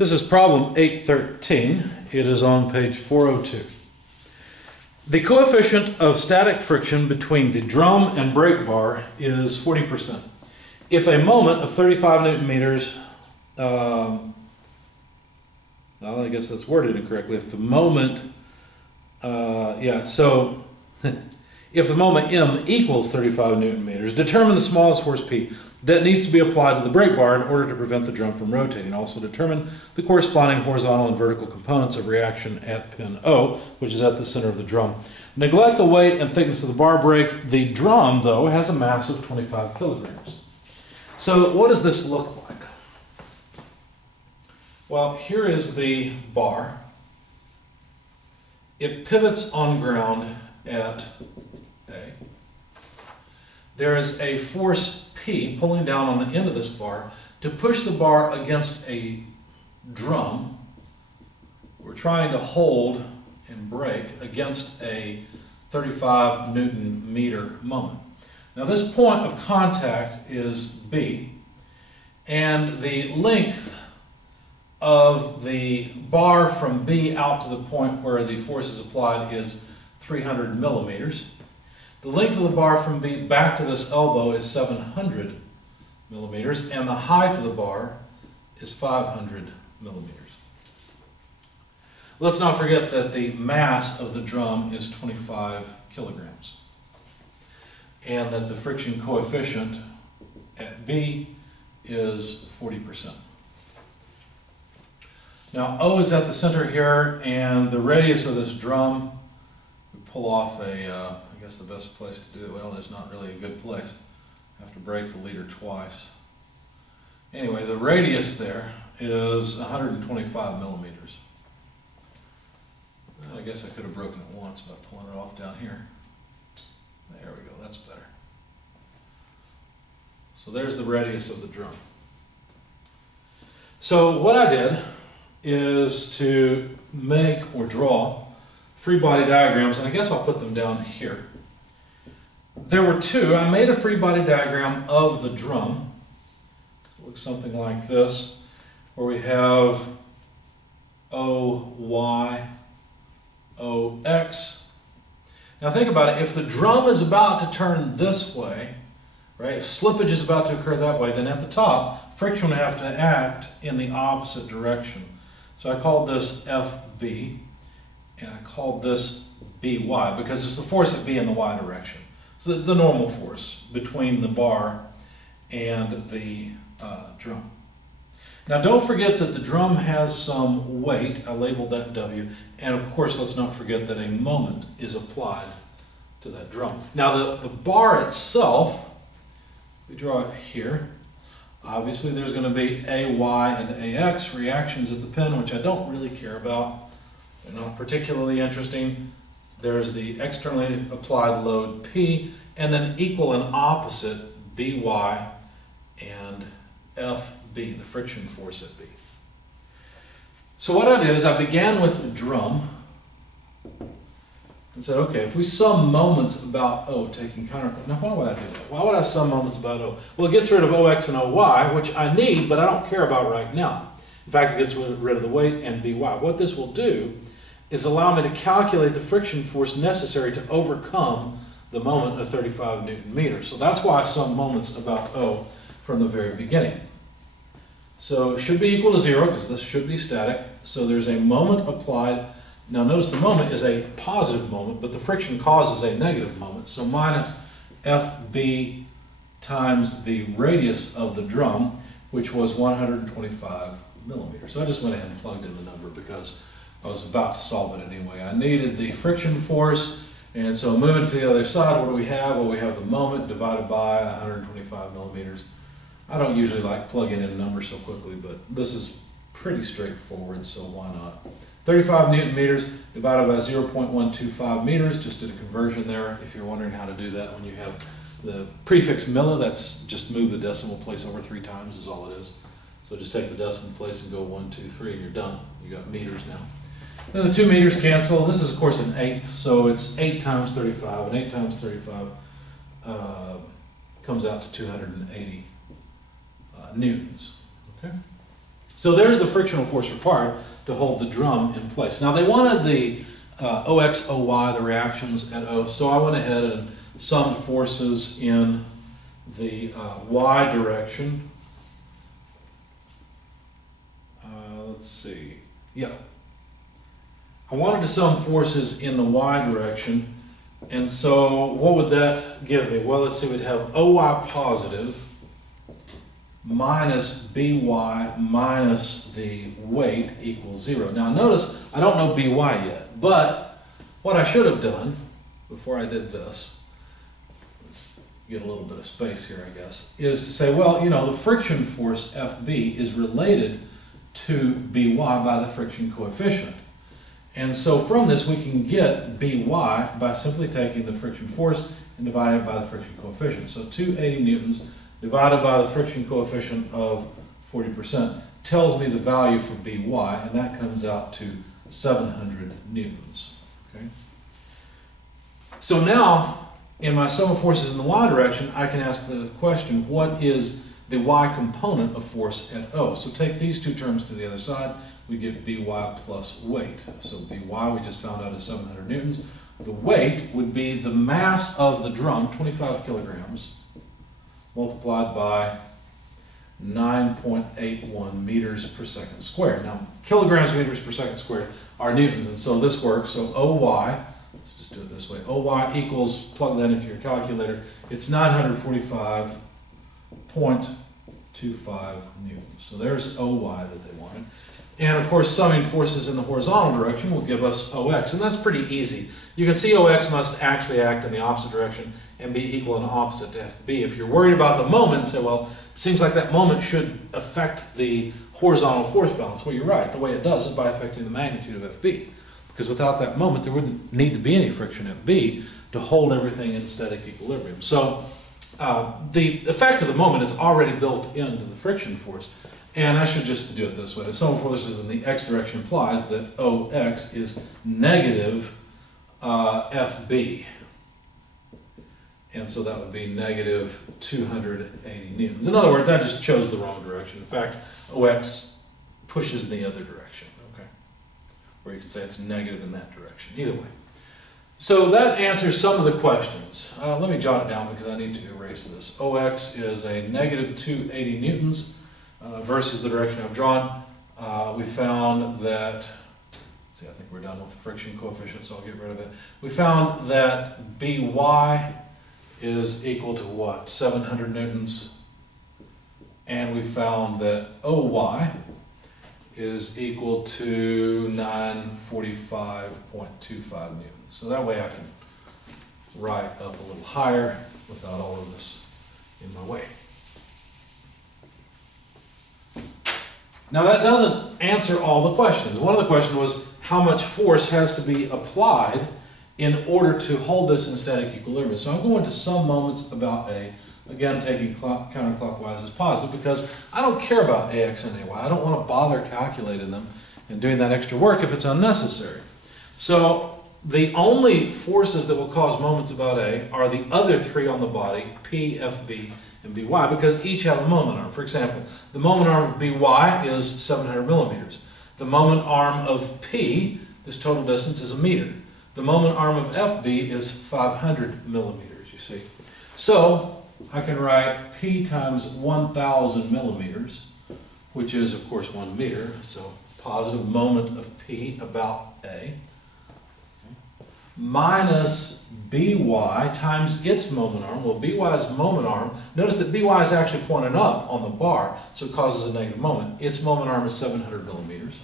This is problem 813. It is on page 402. The coefficient of static friction between the drum and brake bar is 40%. If a moment of 35 Newton meters, well, I guess that's worded incorrectly. If the moment, if the moment M equals 35 Newton meters, determine the smallest force P that needs to be applied to the brake bar in order to prevent the drum from rotating. Also determine the corresponding horizontal and vertical components of reaction at pin O, which is at the center of the drum. Neglect the weight and thickness of the bar brake. The drum, though, has a mass of 25 kilograms. So what does this look like? Well, here is the bar. It pivots on ground at A. There is a force P pulling down on the end of this bar to push the bar against a drum. We're trying to hold and brake against a 35 Newton meter moment. Now this point of contact is B, and the length of the bar from B out to the point where the force is applied is 300 millimeters. The length of the bar from B back to this elbow is 700 millimeters, and the height of the bar is 500 millimeters. Let's not forget that the mass of the drum is 25 kilograms, and that the friction coefficient at B is 40%. Now O is at the center here, and the radius of this drum, we pull off I guess the best place to do it, well, it's not really a good place. I have to break the leader twice. Anyway, the radius there is 125 millimeters. I guess I could have broken it once by pulling it off down here. There we go, that's better. So there's the radius of the drum. So what I did is to make or draw free body diagrams, and I guess I'll put them down here. There were two. I made a free body diagram of the drum. It looks something like this, where we have O, Y, O, X. Now think about it. If the drum is about to turn this way, right, if slippage is about to occur that way, then at the top, friction would have to act in the opposite direction. So I called this FB, and I called this BY, because it's the force at B in the Y direction. So the normal force between the bar and the drum. Now don't forget that the drum has some weight. I labeled that W. And of course, let's not forget that a moment is applied to that drum. Now the bar itself, we draw it here. Obviously there's going to be AY and AX reactions at the pin, which I don't really care about. They're not particularly interesting. There's the externally applied load P, and then equal and opposite BY and FB, the friction force at B. So what I did is I began with the drum and said, okay, if we sum moments about O taking counter... Now why would I do that? Why would I sum moments about O? Well, it gets rid of OX and OY, which I need, but I don't care about right now. In fact, it gets rid of the weight and BY. What this will do is allow me to calculate the friction force necessary to overcome the moment of 35 Newton meters. So that's why I sum moments about O from the very beginning. So it should be equal to 0, because this should be static. So there's a moment applied. Now notice the moment is a positive moment, but the friction causes a negative moment. So minus FB times the radius of the drum, which was 125 millimeters. So I just went ahead and plugged in the number because I was about to solve it anyway. I needed the friction force, and so moving to the other side, what do we have? Well, we have the moment divided by 125 millimeters. I don't usually like plugging in numbers so quickly, but this is pretty straightforward, so why not? 35 Newton meters divided by 0.125 meters, just did a conversion there. If you're wondering how to do that when you have the prefix milli, that's just move the decimal place over 3 times is all it is. So just take the decimal place and go 1, 2, 3, and you're done. You got meters now. Then the 2 meters cancel. This is, of course, an eighth, so it's 8 times 35, and 8 times 35 comes out to 280 newtons. Okay? So there's the frictional force required to hold the drum in place. Now they wanted the OX, OY, the reactions at O, so I went ahead and summed forces in the Y direction. Let's see, yeah. I wanted to sum forces in the Y direction, and so what would that give me? Well, let's see, we'd have OY positive minus BY minus the weight equals 0. Now notice, I don't know BY yet, but what I should have done before I did this, let's get a little bit of space here I guess, is to say, well, you know, the friction force FB is related to BY by the friction coefficient. And so from this we can get BY by simply taking the friction force and dividing it by the friction coefficient. So 280 newtons divided by the friction coefficient of 40% tells me the value for BY, and that comes out to 700 newtons. Okay? So now, in my sum of forces in the Y direction, I can ask the question, what is the Y component of force at O? So take these two terms to the other side, we get BY plus weight. So BY we just found out is 700 newtons. The weight would be the mass of the drum, 25 kilograms, multiplied by 9.81 meters per second squared. Now, kilograms meters per second squared are newtons, and so this works. So OY, let's just do it this way, OY equals, plug that into your calculator, it's 945.25 newtons. So there's OY that they wanted. And of course, summing forces in the horizontal direction will give us OX, and that's pretty easy. You can see OX must actually act in the opposite direction and be equal and opposite to FB. If you're worried about the moment, say, well, it seems like that moment should affect the horizontal force balance. Well, you're right. The way it does is by affecting the magnitude of FB. Because without that moment, there wouldn't need to be any friction at B to hold everything in static equilibrium. So the effect of the moment is already built into the friction force. And I should just do it this way. The sum of forces in the x direction implies that OX is negative FB. And so that would be negative 280 newtons. In other words, I just chose the wrong direction. In fact, OX pushes in the other direction, okay? Or you could say it's negative in that direction. Either way. So that answers some of the questions. Let me jot it down because I need to erase this. OX is a negative 280 newtons versus the direction I've drawn. We found that, see, I think we're done with the friction coefficient, so I'll get rid of it. We found that BY is equal to what? 700 newtons. And we found that OY is equal to 945.25 newtons. So that way I can write up a little higher without all of this in my way. Now that doesn't answer all the questions. One of the questions was how much force has to be applied in order to hold this in static equilibrium. So I'm going to some moments about A, again taking counterclockwise as positive because I don't care about AX and AY. I don't want to bother calculating them and doing that extra work if it's unnecessary. So the only forces that will cause moments about A are the other three on the body, P, FB, and BY, because each have a moment arm. For example, the moment arm of BY is 700 millimeters. The moment arm of P, this total distance, is a meter. The moment arm of FB is 500 millimeters, you see. So I can write P times 1,000 millimeters, which is, of course, 1 meter. So positive moment of P about A, minus BY times its moment arm. Well, BY's moment arm, notice that BY is actually pointed up on the bar, so it causes a negative moment. Its moment arm is 700 millimeters.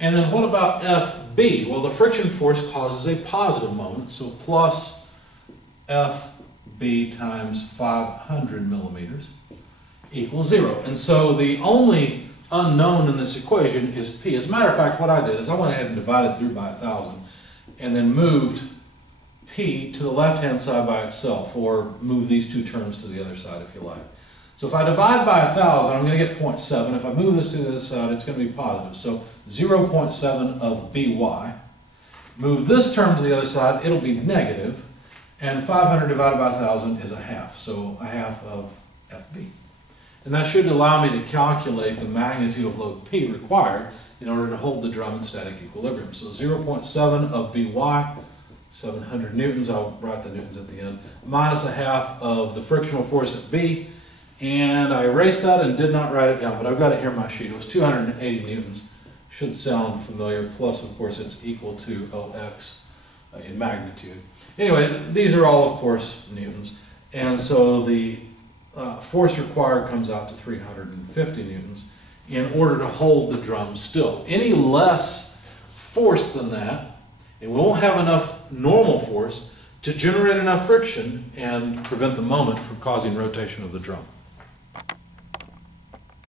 And then what about FB? Well, the friction force causes a positive moment, so plus FB times 500 millimeters equals 0. And so the only unknown in this equation is P. As a matter of fact, what I did is I went ahead and divided through by 1,000 and then moved P to the left-hand side by itself, or move these two terms to the other side if you like. So if I divide by 1,000, I'm going to get 0.7. If I move this to the other side, it's going to be positive. So 0.7 of BY. Move this term to the other side, it'll be negative. And 500 divided by 1,000 is a half. So a half of FB. And that should allow me to calculate the magnitude of load P required in order to hold the drum in static equilibrium. So 0.7 of By, 700 newtons, I'll write the newtons at the end, minus a half of the frictional force at B. And I erased that and did not write it down, but I've got it here in my sheet. It was 280 newtons. Should sound familiar, plus of course it's equal to OX in magnitude. Anyway, these are all of course newtons. And so the force required comes out to 350 newtons in order to hold the drum still. Any less force than that, it won't have enough normal force to generate enough friction and prevent the moment from causing rotation of the drum.